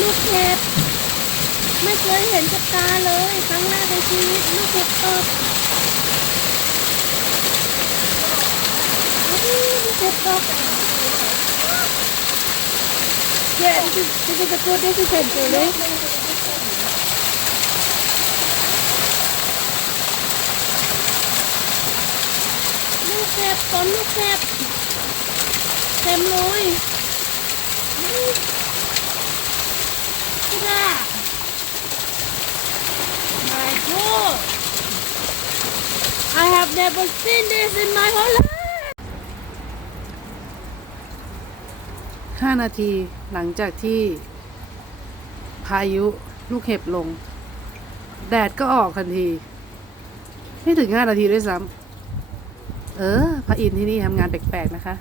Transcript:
ลูกเห็บไม่เคยเห็นกับตาเลยครั้งแรกในชีวิตลูกเห็บตกลูกเห็บตก Yeah, this is, this is a good decision, Julie. ลูกเห็บต้นลูกเห็บเต็มเลยนี่น่ะ My God I have never seen this in my whole life ห้านาทีหลังจากที่พายุลูกเห็บลง แดดก็ออกทันที ไม่ถึงห้านาทีด้วยซ้ำเออพระอินทร์ที่นี่ทำงานแปลกๆนะคะ